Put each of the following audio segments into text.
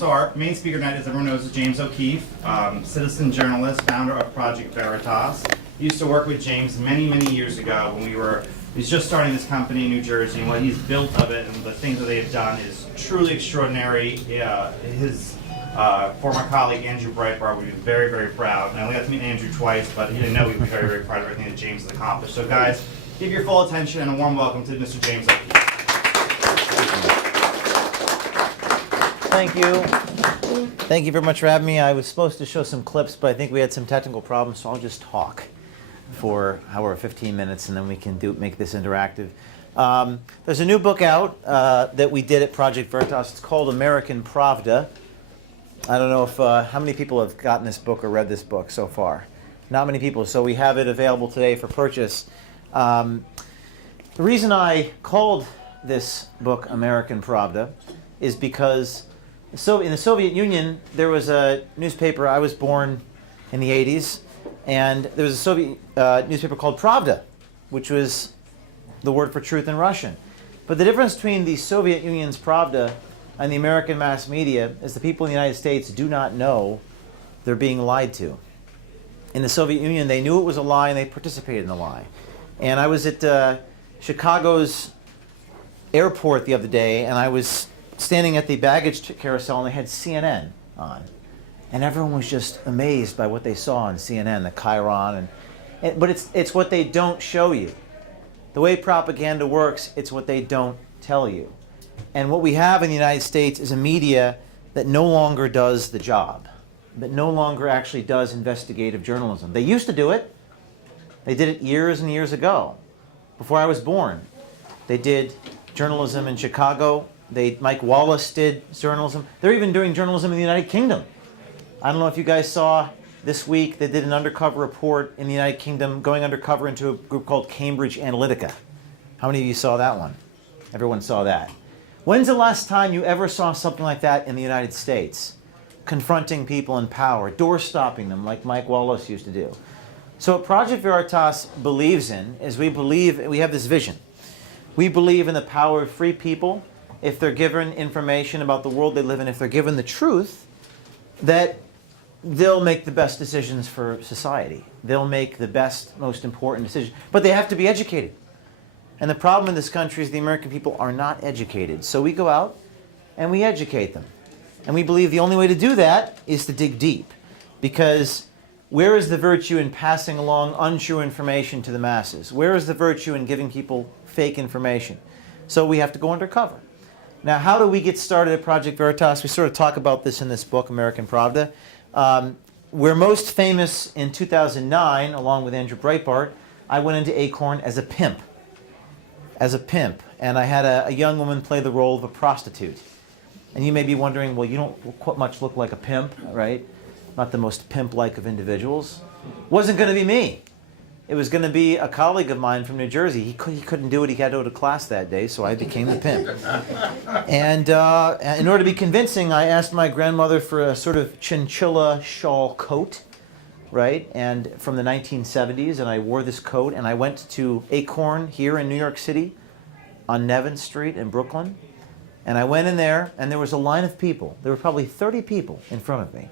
So our main speaker tonight, as everyone knows, is James O'Keefe, citizen journalist, founder of Project Veritas. I used to work with James many, many years ago when he's just starting this company in New Jersey, and what he's built of it and the things that they have done is truly extraordinary. His former colleague, Andrew Breitbart, would be very, very proud. And I only got to meet Andrew twice, but he didn't know he'd be very, very proud of everything that James has accomplished. So guys, give your full attention and a warm welcome to Mr. James O'Keefe. Thank you. Thank you very much for having me. I was supposed to show some clips, but I think we had some technical problems, so I'll just talk for however 15 minutes, and then we can make this interactive. There's a new book out that we did at Project Veritas. It's called American Pravda. I don't know if how many people have gotten this book or read this book so far. Not many people, so we have it available today for purchase. The reason I called this book American Pravda is because in the Soviet Union, there was a newspaper. I was born in the 80s, and there was a Soviet newspaper called Pravda, which was the word for truth in Russian. But the difference between the Soviet Union's Pravda and the American mass media is the people in the United States do not know they're being lied to. In the Soviet Union, they knew it was a lie, and they participated in the lie. And I was at Chicago's airport the other day, and I was standing at the baggage carousel, and they had CNN on. And everyone was just amazed by what they saw on CNN, the Chiron. But it's what they don't show you. The way propaganda works, it's what they don't tell you. And what we have in the United States is a media that no longer does the job, that no longer actually does investigative journalism. They used to do it. They did it years and years ago, before I was born. They did journalism in Chicago. Mike Wallace did journalism. They're even doing journalism in the United Kingdom. I don't know if you guys saw this week, they did an undercover report in the United Kingdom going undercover into a group called Cambridge Analytica. How many of you saw that one? Everyone saw that. When's the last time you ever saw something like that in the United States? Confronting people in power, door-stopping them like Mike Wallace used to do. So what Project Veritas believes in is we have this vision. We believe in the power of free people if they're given information about the world they live in, if they're given the truth, that they'll make the best decisions for society. They'll make the best, most important decisions. But they have to be educated. And the problem in this country is the American people are not educated. So we go out and we educate them. And we believe the only way to do that is to dig deep. Because where is the virtue in passing along untrue information to the masses? Where is the virtue in giving people fake information? So we have to go undercover. Now, how do we get started at Project Veritas? We sort of talk about this in this book, American Pravda. We're most famous in 2009, along with Andrew Breitbart. I went into Acorn as a pimp. And I had a young woman play the role of a prostitute. And you may be wondering, well, you don't much look like a pimp, right? Not the most pimp-like of individuals. Wasn't going to be me. It was going to be a colleague of mine from New Jersey. He couldn't do it. He had to go to class that day, so I became the pimp. And in order to be convincing, I asked my grandmother for a sort of chinchilla shawl coat, right? And from the 1970s, and I wore this coat, and I went to Acorn here in New York City on Nevin Street in Brooklyn. And I went in there, and there was a line of people. There were probably 30 people in front of me.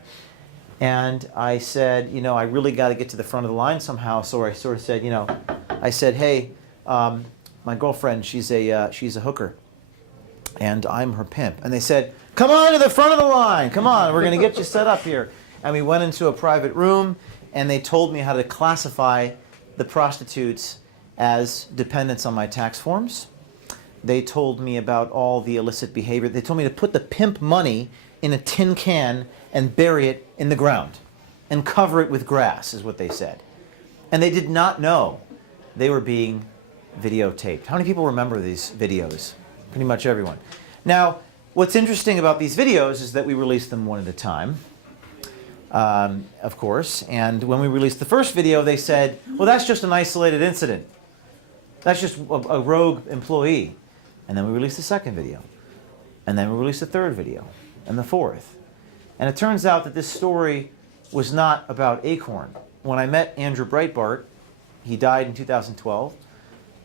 And I said, I really got to get to the front of the line somehow. So I sort of said, I said, hey, my girlfriend, she's a hooker, and I'm her pimp. And they said, come on to the front of the line. Come on, we're going to get you set up here. And we went into a private room, and they told me how to classify the prostitutes as dependents on my tax forms. They told me about all the illicit behavior. They told me to put the pimp money in a tin can and bury it in the ground and cover it with grass, is what they said. And they did not know they were being videotaped. How many people remember these videos? Pretty much everyone. Now, what's interesting about these videos is that we release them one at a time, of course. And when we released the first video, they said, well, that's just an isolated incident. That's just a rogue employee. And then we released the second video. And then we released the third video. And the fourth. And it turns out that this story was not about Acorn. When I met Andrew Breitbart, he died in 2012,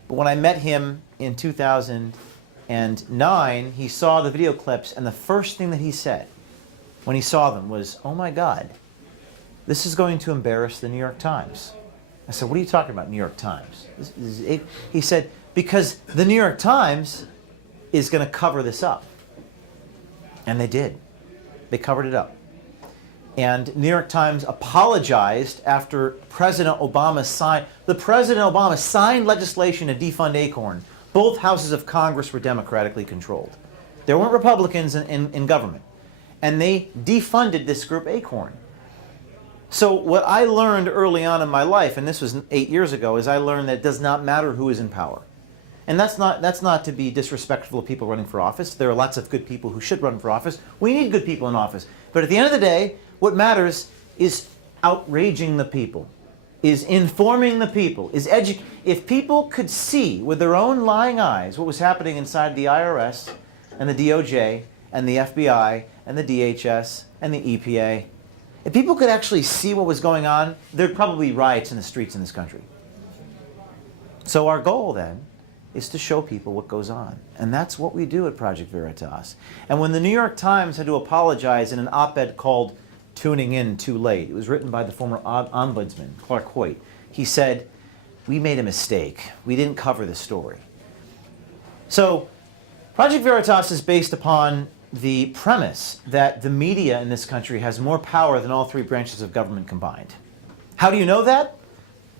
but when I met him in 2009, he saw the video clips, and the first thing that he said when he saw them was, oh my God, this is going to embarrass the New York Times. I said, what are you talking about, New York Times? He said, because the New York Times is going to cover this up. And they did. They covered it up. And New York Times apologized after President Obama signed legislation to defund Acorn. Both houses of Congress were democratically controlled. There weren't Republicans in government. And they defunded this group, Acorn. So what I learned early on in my life, and this was 8 years ago, is I learned that it does not matter who is in power. And that's not to be disrespectful of people running for office. There are lots of good people who should run for office. We need good people in office. But at the end of the day, what matters is outraging the people, is informing the people, is if people could see with their own lying eyes what was happening inside the IRS and the DOJ and the FBI and the DHS and the EPA, if people could actually see what was going on, there'd probably be riots in the streets in this country. So our goal then is to show people what goes on. And that's what we do at Project Veritas. And when the New York Times had to apologize in an op-ed called Tuning In Too Late, it was written by the former ombudsman, Clark Hoyt. He said, we made a mistake. We didn't cover the story. So Project Veritas is based upon the premise that the media in this country has more power than all three branches of government combined. How do you know that?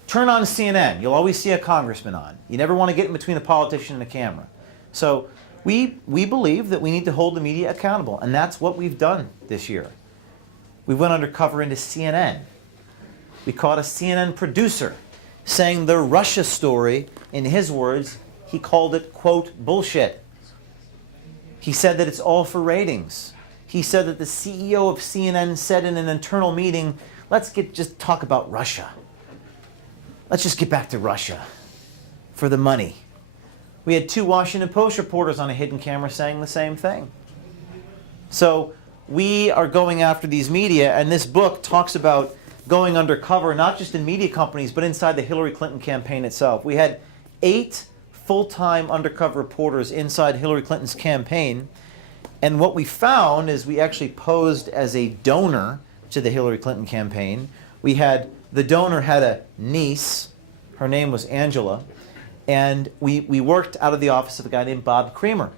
Turn on CNN. You'll always see a congressman on. You never want to get in between a politician and a camera. So we believe that we need to hold the media accountable, and that's what we've done this year. We went undercover into CNN. We caught a CNN producer saying the Russia story, in his words, he called it, quote, bullshit. He said that it's all for ratings. He said that the CEO of CNN said in an internal meeting, let's just talk about Russia. Let's just get back to Russia for the money. We had 2 Washington Post reporters on a hidden camera saying the same thing. So we are going after these media, and this book talks about going undercover, not just in media companies, but inside the Hillary Clinton campaign itself. We had 8 full-time undercover reporters inside Hillary Clinton's campaign, and what we found is we actually posed as a donor to the Hillary Clinton campaign. The donor had a niece, her name was Angela, and we worked out of the office of a guy named Bob Creamer.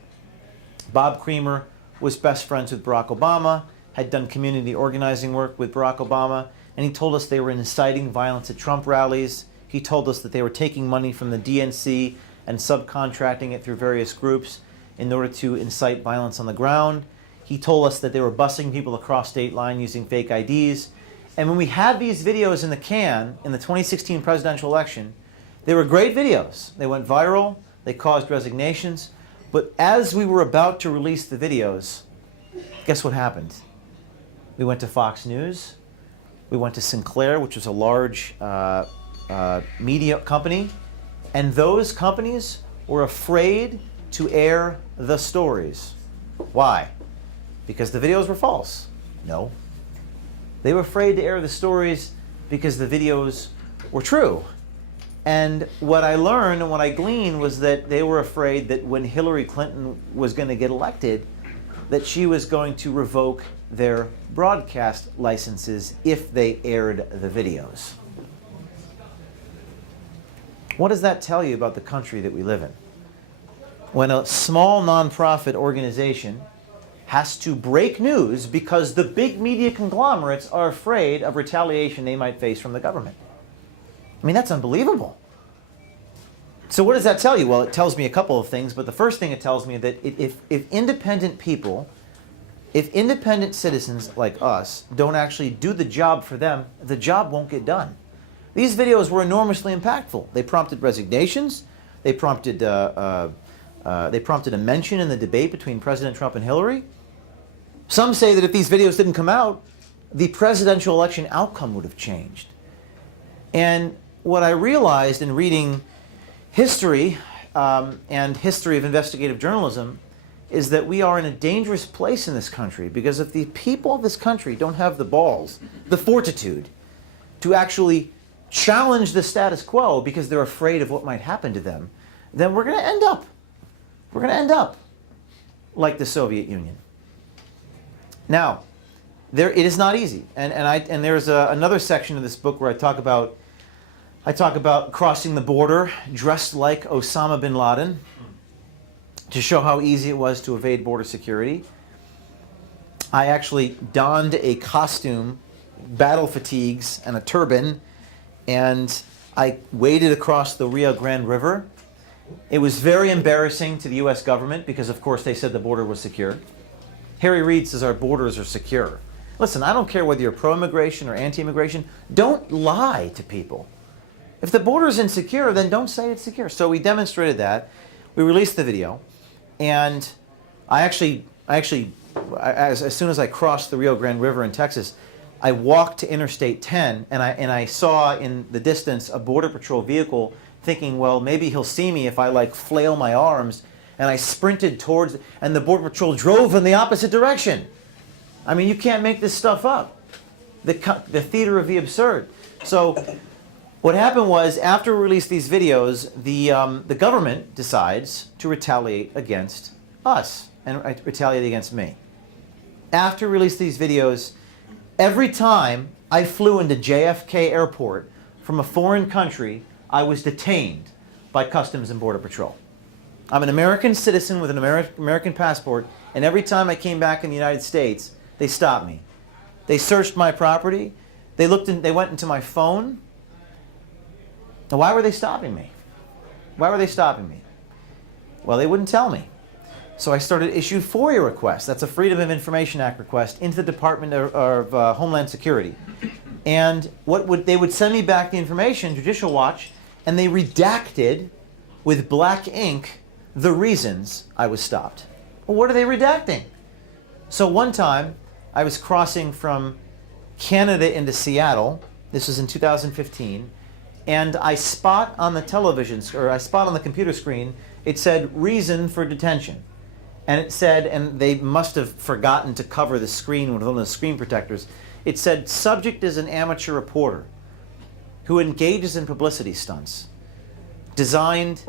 Bob Creamer was best friends with Barack Obama, had done community organizing work with Barack Obama, and he told us they were inciting violence at Trump rallies. He told us that they were taking money from the DNC and subcontracting it through various groups in order to incite violence on the ground. He told us that they were busing people across state line using fake IDs. And when we had these videos in the can in the 2016 presidential election, they were great videos. They went viral, they caused resignations, but as we were about to release the videos, guess what happened? We went to Fox News, we went to Sinclair, which was a large media company, and those companies were afraid to air the stories. Why? Because the videos were false? No. They were afraid to air the stories because the videos were true. And what I learned and what I gleaned was that they were afraid that when Hillary Clinton was going to get elected, that she was going to revoke their broadcast licenses if they aired the videos. What does that tell you about the country that we live in? When a small nonprofit organization has to break news because the big media conglomerates are afraid of retaliation they might face from the government. I mean, that's unbelievable. So what does that tell you? Well, it tells me a couple of things, but the first thing it tells me that if independent people, if independent citizens like us don't actually do the job for them, the job won't get done. These videos were enormously impactful. They prompted resignations. They prompted a mention in the debate between President Trump and Hillary. Some say that if these videos didn't come out, the presidential election outcome would have changed. And what I realized in reading history and history of investigative journalism is that we are in a dangerous place in this country, because if the people of this country don't have the balls, the fortitude, to actually challenge the status quo because they're afraid of what might happen to them, then we're going to end up like the Soviet Union. Now, it is not easy. And there's another section of this book where I talk about crossing the border dressed like Osama bin Laden to show how easy it was to evade border security. I actually donned a costume, battle fatigues, and a turban, and I waded across the Rio Grande River. It was very embarrassing to the U.S. government because, of course, they said the border was secure. Harry Reid says our borders are secure. Listen, I don't care whether you're pro-immigration or anti-immigration. Don't lie to people. If the border is insecure, then don't say it's secure. So we demonstrated that. We released the video, and as soon as I crossed the Rio Grande River in Texas, I walked to Interstate 10, and I saw in the distance a Border Patrol vehicle, thinking, well, maybe he'll see me if I like flail my arms, and I sprinted towards, and the Border Patrol drove in the opposite direction. I mean, you can't make this stuff up. The theater of the absurd. So what happened was, after we released these videos, the government decides to retaliate against us and retaliate against me. After we released these videos, every time I flew into JFK Airport from a foreign country, I was detained by Customs and Border Patrol. I'm an American citizen with an American passport, and every time I came back in the United States, they stopped me. They searched my property. They went into my phone. Now, why were they stopping me? Why were they stopping me? Well, they wouldn't tell me. So I started to issue FOIA requests. That's a Freedom of Information Act request into the Department of Homeland Security. And they would send me back the information, Judicial Watch, and they redacted with black ink the reasons I was stopped. Well, what are they redacting? So one time, I was crossing from Canada into Seattle. This was in 2015. And I spot on the computer screen, it said, reason for detention. And it said, and they must have forgotten to cover the screen with one of the screen protectors, it said, subject is an amateur reporter who engages in publicity stunts designed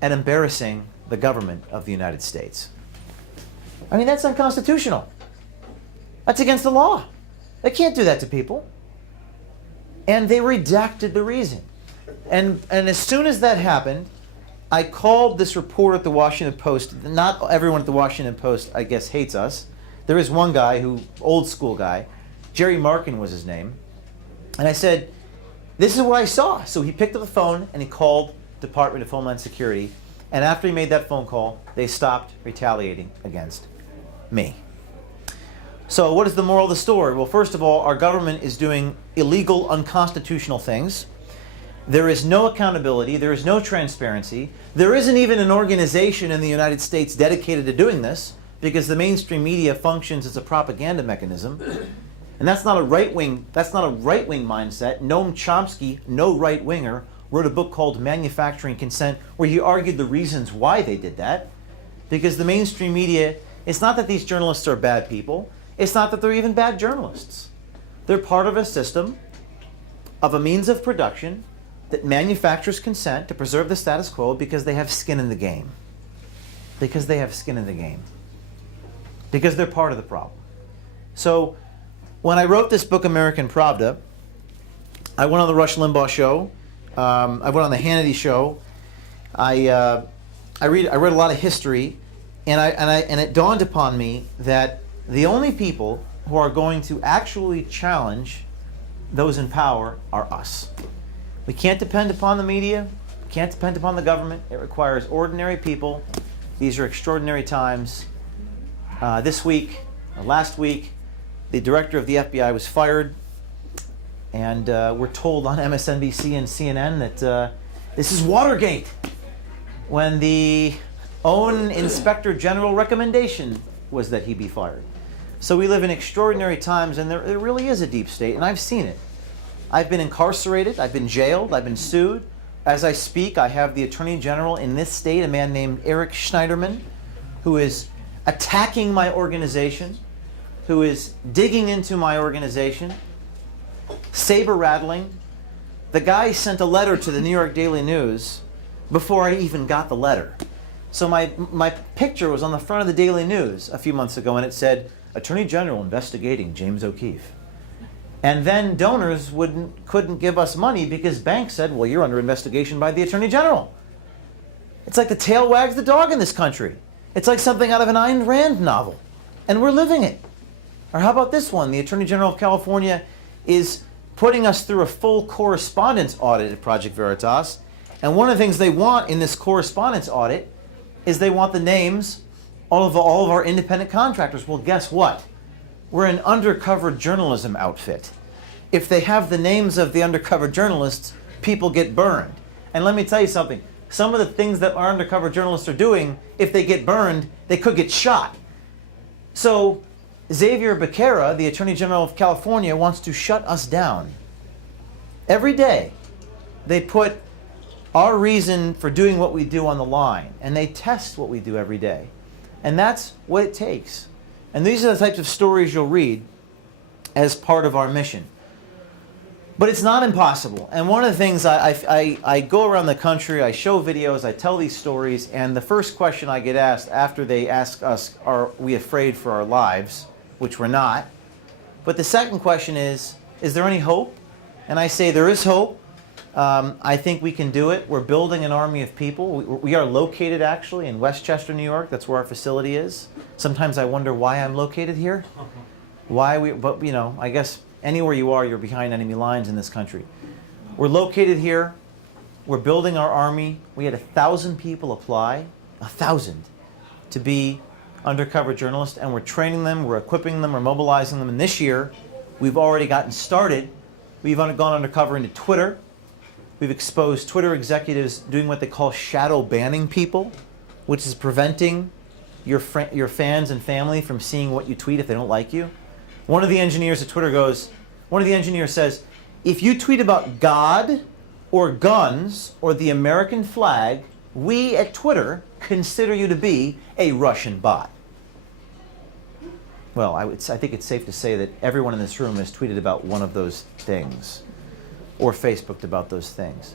at embarrassing the government of the United States. I mean, that's unconstitutional. That's against the law. They can't do that to people. And they redacted the reason. And as soon as that happened, I called this reporter at the Washington Post. Not everyone at the Washington Post, I guess, hates us. There is one guy old school guy, Jerry Markin was his name. And I said, this is what I saw. So he picked up the phone and he called Department of Homeland Security. And after he made that phone call, they stopped retaliating against me. So what is the moral of the story? Well, first of all, our government is doing illegal, unconstitutional things. There is no accountability. There is no transparency. There isn't even an organization in the United States dedicated to doing this, because the mainstream media functions as a propaganda mechanism. And that's not a right-wing mindset. Noam Chomsky, no right-winger, wrote a book called Manufacturing Consent, where he argued the reasons why they did that. Because the mainstream media, it's not that these journalists are bad people. It's not that they're even bad journalists. They're part of a system of a means of production that manufactures consent to preserve the status quo because they have skin in the game. Because they have skin in the game. Because they're part of the problem. So when I wrote this book, American Pravda, I went on the Rush Limbaugh show. I went on the Hannity show. I read a lot of history, and it dawned upon me that the only people who are going to actually challenge those in power are us. We can't depend upon the media. We can't depend upon the government. It requires ordinary people. These are extraordinary times. Last week, the director of the FBI was fired. And we're told on MSNBC and CNN that this is Watergate, when the own Inspector General recommendation was that he be fired. So we live in extraordinary times, and there really is a deep state, and I've seen it. I've been incarcerated, I've been jailed, I've been sued. As I speak, I have the Attorney General in this state, a man named Eric Schneiderman, who is attacking my organization, who is digging into my organization, saber rattling. The guy sent a letter to the New York Daily News before I even got the letter, So my picture was on the front of the Daily News a few months ago, and it said, Attorney General investigating James O'Keefe. And then donors couldn't give us money because banks said, well, you're under investigation by the Attorney General. It's like the tail wags the dog in this country. It's like something out of an Ayn Rand novel. And we're living it. Or how about this one? The Attorney General of California is putting us through a full correspondence audit at Project Veritas. And one of the things they want in this correspondence audit is they want the names of all of our independent contractors. Well, guess what? We're an undercover journalism outfit. If they have the names of the undercover journalists, people get burned. And let me tell you something. Some of the things that our undercover journalists are doing, if they get burned, they could get shot. So Xavier Becerra, the Attorney General of California, wants to shut us down. Every day, they put our reason for doing what we do on the line, and they test what we do every day. And that's what it takes. And these are the types of stories you'll read as part of our mission. But it's not impossible. And one of the things I go around the country, I show videos, I tell these stories, and the first question I get asked after they ask us, are we afraid for our lives? Which we're not. But the second question is there any hope? And I say there is hope. I think we can do it. We're building an army of people. We are located actually in Westchester, New York. That's where our facility is. Sometimes I wonder why I'm located here. But you know, I guess anywhere you are, you're behind enemy lines in this country. We're located here. We're building our army. We had 1,000 people apply, 1,000, to be undercover journalists, and we're training them, we're equipping them, we're mobilizing them. And this year, we've already gotten started. We've gone undercover into Twitter. We've exposed Twitter executives doing what they call shadow banning people, which is preventing your fans and family from seeing what you tweet if they don't like you. One of the engineers at Twitter says, if you tweet about God or guns or the American flag, we at Twitter consider you to be a Russian bot. Well, I think it's safe to say that everyone in this room has tweeted about one of those things or Facebooked about those things.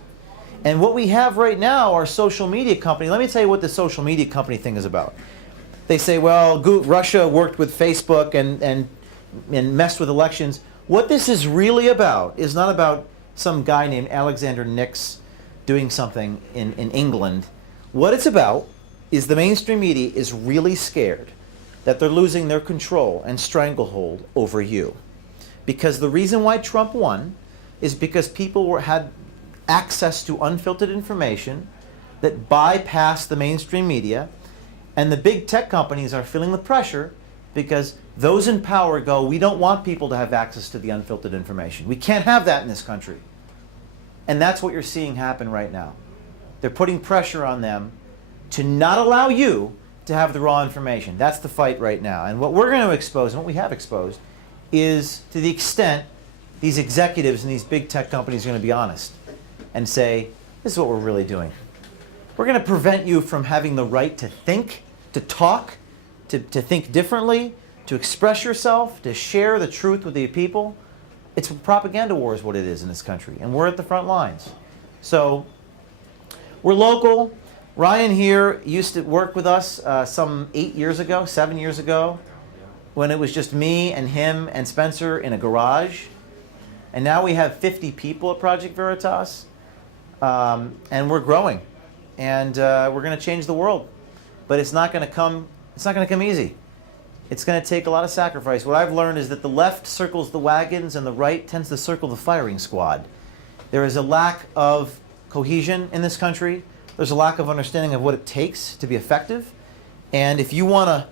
And what we have right now are social media companies. Let me tell you what the social media company thing is about. They say, well, Russia worked with Facebook and messed with elections. What this is really about is not about some guy named Alexander Nix doing something in England. What it's about is the mainstream media is really scared that they're losing their control and stranglehold over you. Because the reason why Trump won is because people had access to unfiltered information that bypassed the mainstream media, and the big tech companies are feeling the pressure because those in power go, we don't want people to have access to the unfiltered information. We can't have that in this country. And that's what you're seeing happen right now. They're putting pressure on them to not allow you to have the raw information. That's the fight right now. And what we're going to expose, and what we have exposed, is to the extent these executives and these big tech companies are going to be honest and say, this is what we're really doing. We're going to prevent you from having the right to think, to talk, to think differently, to express yourself, to share the truth with the people. It's a propaganda war is what it is in this country, and we're at the front lines. So we're local. Ryan here used to work with us some 7 years ago, when it was just me and him and Spencer in a garage. And now we have 50 people at Project Veritas, and we're growing, and we're going to change the world. But it's not going to come easy. It's going to take a lot of sacrifice. What I've learned is that the left circles the wagons and the right tends to circle the firing squad. There is a lack of cohesion in this country. There's a lack of understanding of what it takes to be effective. And if you want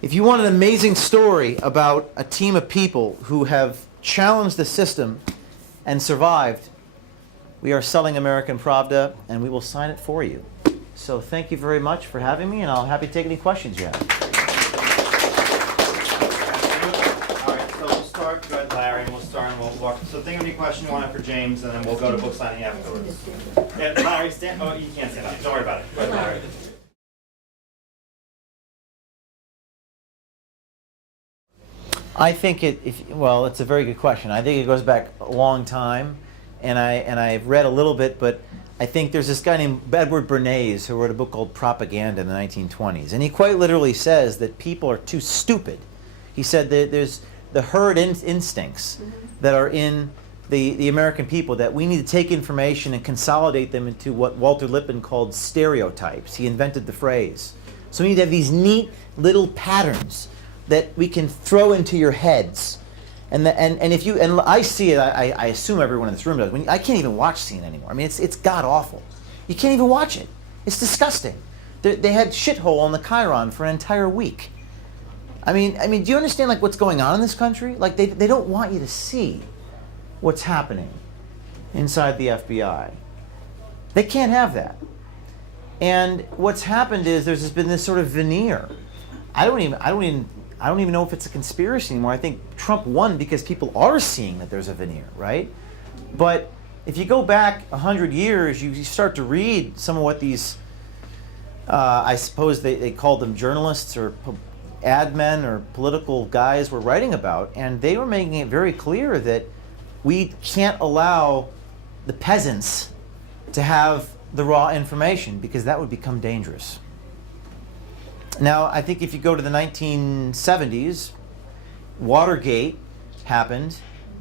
an amazing story about a team of people who have challenged the system and survived, we are selling American Pravda, and we will sign it for you. So thank you very much for having me, and I'll be happy to take any questions you have. All right, so we'll start. Go ahead, Larry, and we'll start and we'll walk. So think of any question you want for James, and then we'll go to book signing afterwards. Yeah, Larry, stand. Oh, you can't stand up. Don't worry about it. Go ahead, Larry. I think well, it's a very good question. I think it goes back a long time, and I've read a little bit, but I think there's this guy named Edward Bernays who wrote a book called Propaganda in the 1920s. And he quite literally says that people are too stupid. He said that there's the herd instincts that are in the American people, that we need to take information and consolidate them into what Walter Lippmann called stereotypes. He invented the phrase. So we need to have these neat little patterns that we can throw into your heads. And if you, and I see it, I assume everyone in this room does. I can't even watch CNN anymore. I mean, it's god awful. You can't even watch it. It's disgusting. They had shithole on the Chiron for an entire week. I mean, do you understand like what's going on in this country? Like they don't want you to see what's happening inside the FBI. They can't have that. And what's happened is there's been this sort of veneer. I don't even know if it's a conspiracy anymore. I think Trump won because people are seeing that there's a veneer, right? But if you go back 100 years, you start to read some of what these, I suppose they called them journalists or ad men or political guys were writing about, and they were making it very clear that we can't allow the peasants to have the raw information because that would become dangerous. Now, I think if you go to the 1970s, Watergate happened,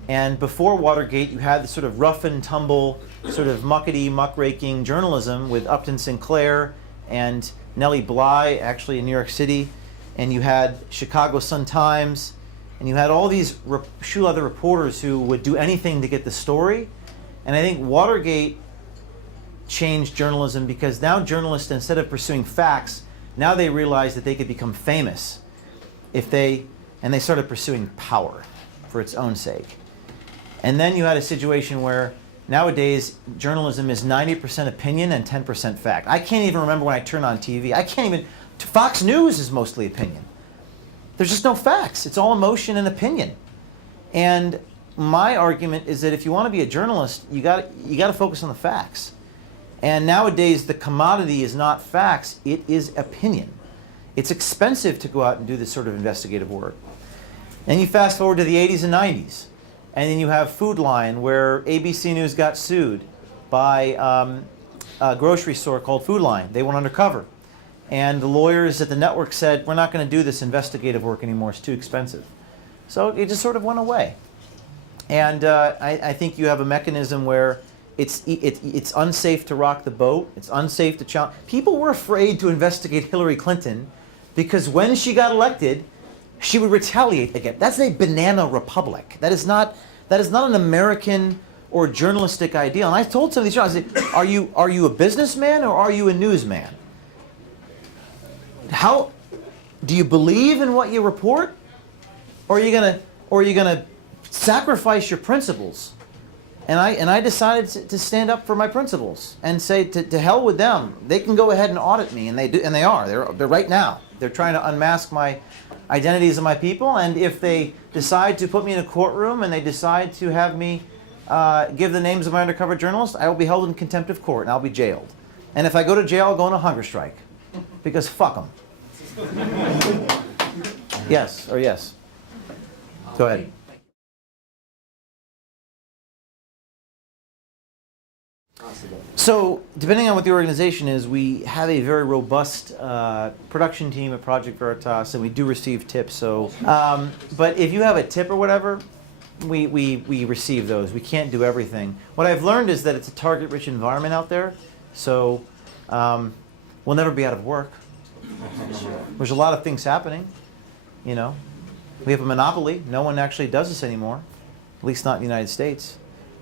and before Watergate, you had the sort of rough and tumble, sort of muckraking journalism with Upton Sinclair and Nellie Bly, actually in New York City, and you had Chicago Sun-Times, and you had all these shoe leather reporters who would do anything to get the story. And I think Watergate changed journalism because now journalists, instead of pursuing facts, now they realize that they could become famous and they started pursuing power for its own sake. And then you had a situation where nowadays journalism is 90% opinion and 10% fact. I can't even remember when I turn on TV. Fox News is mostly opinion. There's just no facts. It's all emotion and opinion. And my argument is that if you want to be a journalist, you got to focus on the facts. And nowadays, the commodity is not facts, it is opinion. It's expensive to go out and do this sort of investigative work. And you fast forward to the 80s and 90s, and then you have Food Lion, where ABC News got sued by a grocery store called Food Lion. They went undercover. And the lawyers at the network said, we're not going to do this investigative work anymore, it's too expensive. So it just sort of went away. And I think you have a mechanism where it's unsafe to rock the boat. It's unsafe to challenge. People were afraid to investigate Hillary Clinton because when she got elected, she would retaliate again. That's a banana republic. That is not an American or journalistic ideal. And I told some of these journalists, I said, are you a businessman or are you a newsman? How do you believe in what you report, or are you gonna sacrifice your principles? And I decided to stand up for my principles and say to hell with them. They can go ahead and audit me, and they do, and they are. They're right now. They're trying to unmask my identities of my people. And if they decide to put me in a courtroom and they decide to have me give the names of my undercover journalists, I will be held in contempt of court and I'll be jailed. And if I go to jail, I'll go on a hunger strike because fuck them. Yes or yes? Go ahead. So, depending on what the organization is, we have a very robust production team at Project Veritas, and we do receive tips. So, but if you have a tip or whatever, we receive those. We can't do everything. What I've learned is that it's a target-rich environment out there, so we'll never be out of work. There's a lot of things happening, you know. We have a monopoly. No one actually does this anymore, at least not in the United States.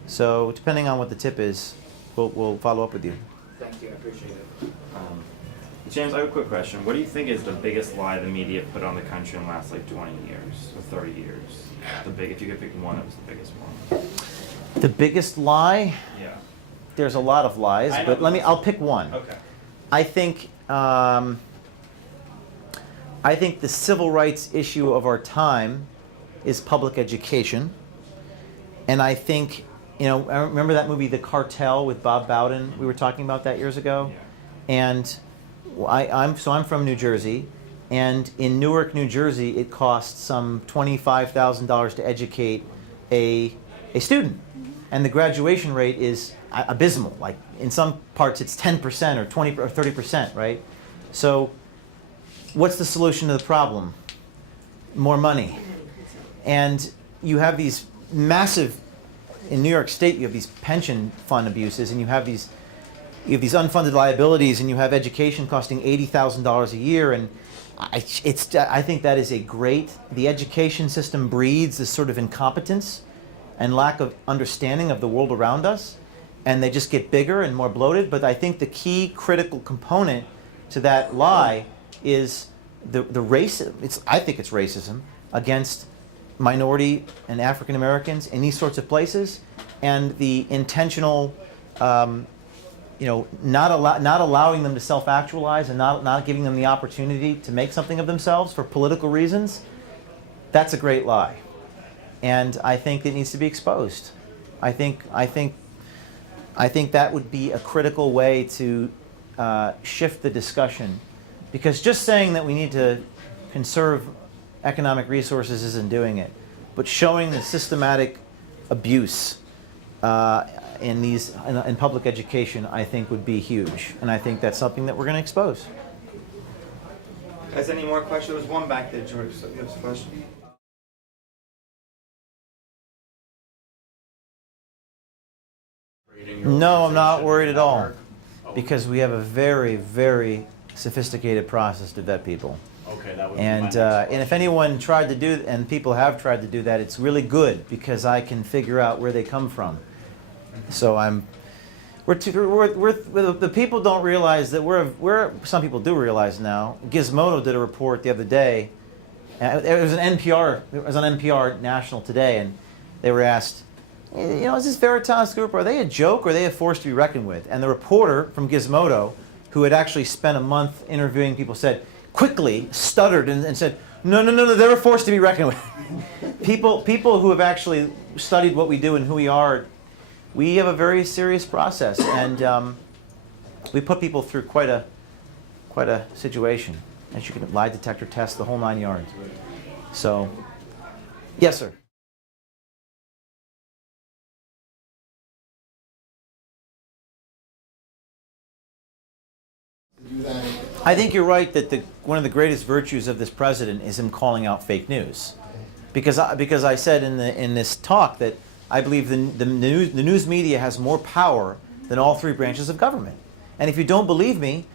So, depending on what the tip is, we'll follow up with you. Thank you, I appreciate it. James, I have a quick question. What do you think is the biggest lie the media put on the country in the last 20 years or 30 years? If you could pick one, it was the biggest one. The biggest lie? Yeah. There's a lot of lies, but I'll pick one. Okay. I think the civil rights issue of our time is public education, and I think. I remember that movie, The Cartel, with Bob Bowden. We were talking about that years ago. Yeah. And I'm from New Jersey. And in Newark, New Jersey, it costs some $25,000 to educate a student. and the graduation rate is abysmal. Like in some parts it's 10% or 20 or 30%, right? So what's the solution to the problem? More money. And you have these massive, in New York State you have these pension fund abuses, and you have these unfunded liabilities, and you have education costing $80,000 a year, and I think that is the education system breeds this sort of incompetence and lack of understanding of the world around us, and they just get bigger and more bloated. But I think the key critical component to that lie is the racism. I think it's racism against minority and African Americans in these sorts of places, and the intentional not allowing them to self-actualize and not giving them the opportunity to make something of themselves for political reasons. That's a great lie, and I think it needs to be exposed. I think that would be a critical way to shift the discussion, because just saying that we need to conserve economic resources isn't doing it, but showing the systematic abuse in public education, I think, would be huge, and I think that's something that we're going to expose. Guys, any more questions? There was one back there, George. So you have a question? No, I'm not worried at all, because we have a very, very sophisticated process to vet people. Okay, that would be my And next and if anyone tried to do, and people have tried to do that, it's really good, because I can figure out where they come from. So the people don't realize that some people do realize now. Gizmodo did a report the other day. It was on NPR National Today, and they were asked, is this Veritas group, are they a joke, or are they a force to be reckoned with? And the reporter from Gizmodo, who had actually spent a month interviewing people, quickly stuttered and said, no, they're a force to be reckoned with. People who have actually studied what we do and who we are, we have a very serious process, and we put people through quite a situation. As you can lie detector test, the whole 9 yards. So, yes, sir. I think you're right that one of the greatest virtues of this president is him calling out fake news, because I said in this talk that I believe the news media has more power than all three branches of government. And if you don't believe me,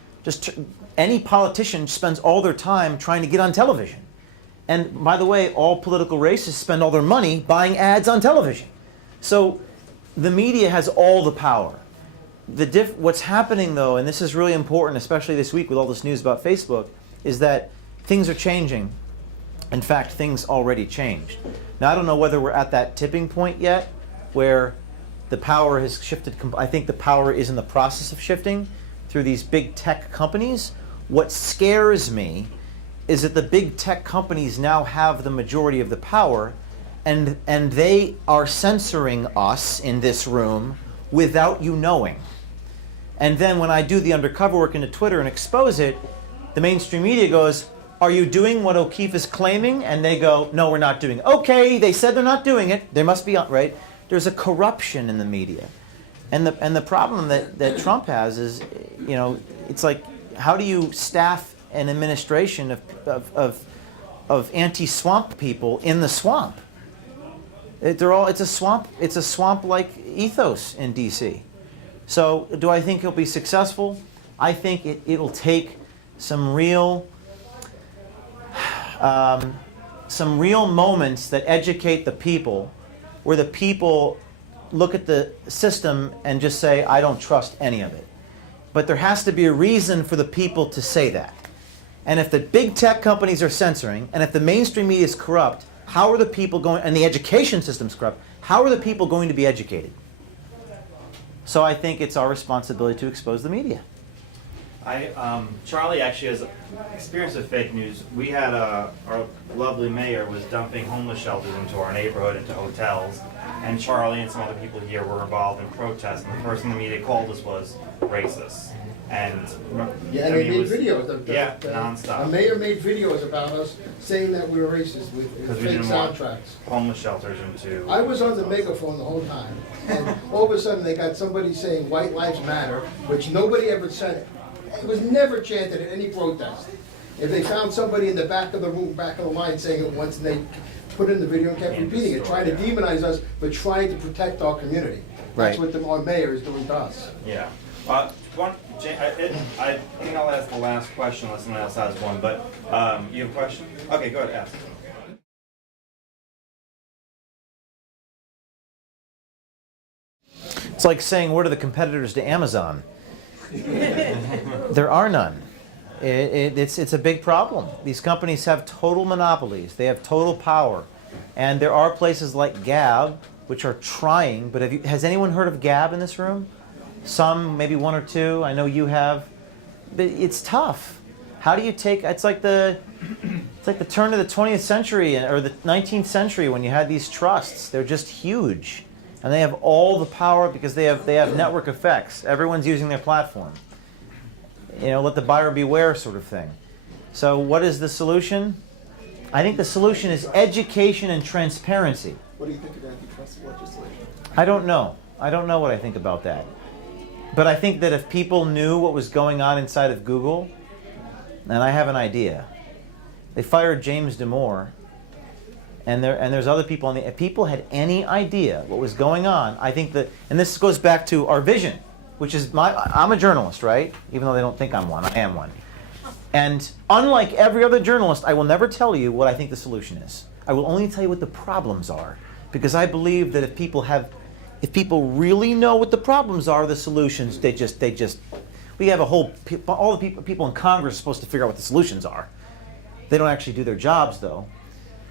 any politician spends all their time trying to get on television. And by the way, all political races spend all their money buying ads on television. So the media has all the power. What's happening, though, and this is really important, especially this week with all this news about Facebook, is that things are changing. In fact, things already changed. Now, I don't know whether we're at that tipping point yet where the power has shifted. I think the power is in the process of shifting through these big tech companies. What scares me is that the big tech companies now have the majority of the power, and they are censoring us in this room without you knowing. And then when I do the undercover work into Twitter and expose it, the mainstream media goes, "Are you doing what O'Keefe is claiming?" And they go, "No, we're not doing it." Okay, they said they're not doing it. They must be, right? There's a corruption in the media. And the problem that Trump has is, it's like, how do you staff an administration of anti-swamp people in the swamp? It's a swamp-like ethos in D.C. So do I think he'll be successful? I think it'll take some real moments that educate the people, where the people look at the system and just say, I don't trust any of it. But there has to be a reason for the people to say that. And if the big tech companies are censoring, and if the mainstream media is corrupt, how are the people going, and the education system's corrupt, how are the people going to be educated? So I think it's our responsibility to expose the media. Charlie actually has experience with fake news. We had our lovely mayor was dumping homeless shelters into our neighborhood, into hotels, and Charlie and some other people here were involved in protests, and the person the media called us was racist. And Yeah, I and they mean, it made was- videos. yeah, nonstop. A mayor made videos about us saying that we were racist with Because we fake didn't want soundtracks. homeless shelters into. I was on the megaphone the whole time, and all of a sudden they got somebody saying "White Lives Matter," which nobody ever said it. It was never chanted at any protest. If they found somebody in the back of the room, back of the line saying it once, and they put it in the video and kept repeating it, trying to demonize us, but trying to protect our community. That's Right. what our mayor is doing to us. Yeah. I think I'll ask the last question unless someone else has one, but you have a question? Okay, go ahead, ask. It's like saying, what are the competitors to Amazon? There are none. It's a big problem. These companies have total monopolies. They have total power. And there are places like Gab, which are trying, but has anyone heard of Gab in this room? Some, maybe one or two. I know you have. But it's tough. How do you take, it's like the turn of the 20th century or the 19th century when you had these trusts. They're just huge. And they have all the power because they have network effects. Everyone's using their platform. You know, let the buyer beware sort of thing. So what is the solution? I think the solution is education and transparency. What do you think of antitrust legislation? I don't know. I don't know what I think about that. But I think that if people knew what was going on inside of Google, and I have an idea. They fired James Damore, and there's other people on the. If people had any idea what was going on, I think that, and this goes back to our vision, which is I'm a journalist, right? Even though they don't think I'm one, I am one. And unlike every other journalist, I will never tell you what I think the solution is. I will only tell you what the problems are, because I believe that if people really know what the problems are, the solutions, we have all the people in Congress are supposed to figure out what the solutions are. They don't actually do their jobs, though.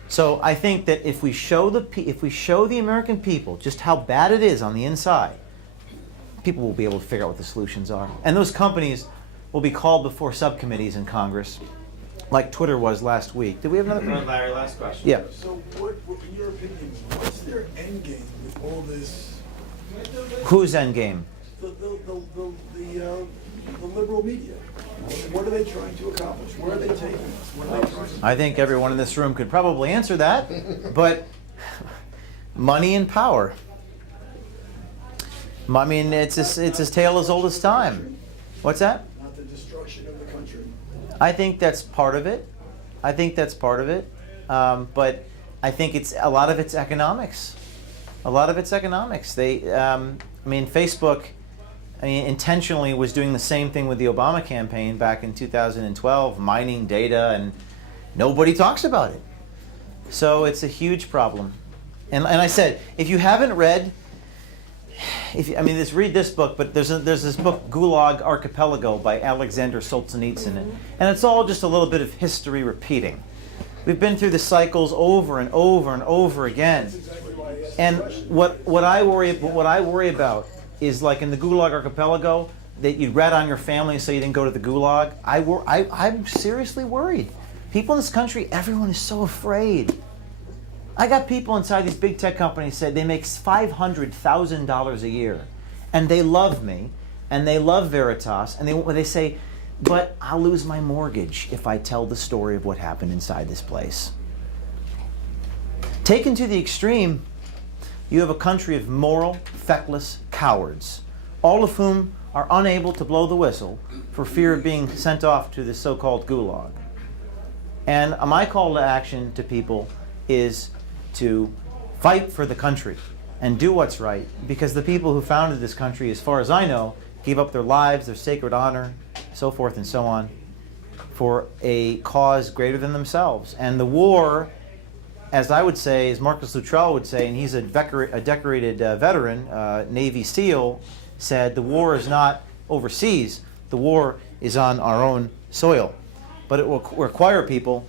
So I think that if we show the American people just how bad it is on the inside, people will be able to figure out what the solutions are. And those companies will be called before subcommittees in Congress, like Twitter was last week. Did we have another? Larry, last question. Yeah. So what, in your opinion, what's their end game with all this? Whose end game? The liberal media. What are they trying to accomplish? Where are they taking us? What are they trying to I think everyone in this room could probably answer that, but money and power. I mean, it's a tale as old as time. What's that? Not the destruction of the country. I think that's part of it. But I think a lot of it's economics. Facebook, intentionally was doing the same thing with the Obama campaign back in 2012, mining data, and nobody talks about it. So it's a huge problem. And I said, if you haven't read, read this book, but there's this book, Gulag Archipelago by Alexander Solzhenitsyn, and it's all just a little bit of history repeating. We've been through the cycles over and over and over again. That's exactly why I asked And the question. what I worry about is, like in the Gulag Archipelago, that you rat on your family so you didn't go to the Gulag. I'm seriously worried. People in this country, everyone is so afraid. I got people inside these big tech companies said they make $500,000 a year, and they love me, and they love Veritas, and they say, but I'll lose my mortgage if I tell the story of what happened inside this place. Taken to the extreme, you have a country of moral, feckless cowards, all of whom are unable to blow the whistle for fear of being sent off to the so-called gulag. And my call to action to people is to fight for the country and do what's right, because the people who founded this country, as far as I know, gave up their lives, their sacred honor, so forth and so on, for a cause greater than themselves. And the war, as I would say, as Marcus Luttrell would say, and he's a decorated veteran, Navy SEAL, said, the war is not overseas, the war is on our own soil. But it will require people,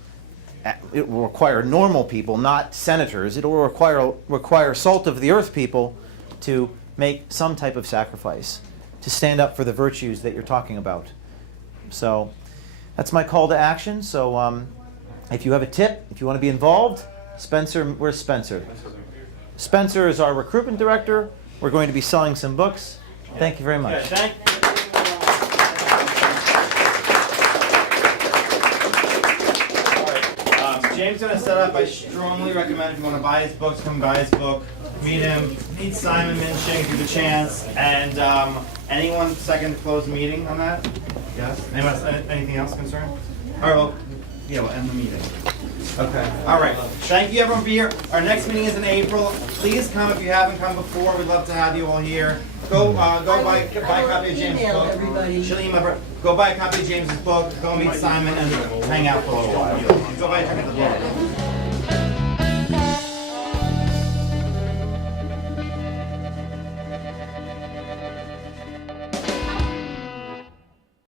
it will require normal people, not senators. It will require salt of the earth people to make some type of sacrifice, to stand up for the virtues that you're talking about. So that's my call to action. So if you have a tip, if you want to be involved, Spencer, where's Spencer? Spencer is our recruitment director. We're going to be selling some books. Thank you very much. Yeah, thank you. James is gonna set up. I strongly recommend if you wanna buy his books, come buy his book. Meet him. Meet Simon Minching if you have a chance. And anyone second to close the meeting on that? Yes. Anyone else, anything else concerned? All right. Well, yeah. We'll end the meeting. Okay. All right. Thank you, everyone, for being here. Our next meeting is in April. Please come if you haven't come before. We'd love to have you all here. Go buy a copy of James' book. Everybody. She'll email. Go buy a copy of James's book. Go meet Simon and hang out for a little while. Go buy a copy of the book.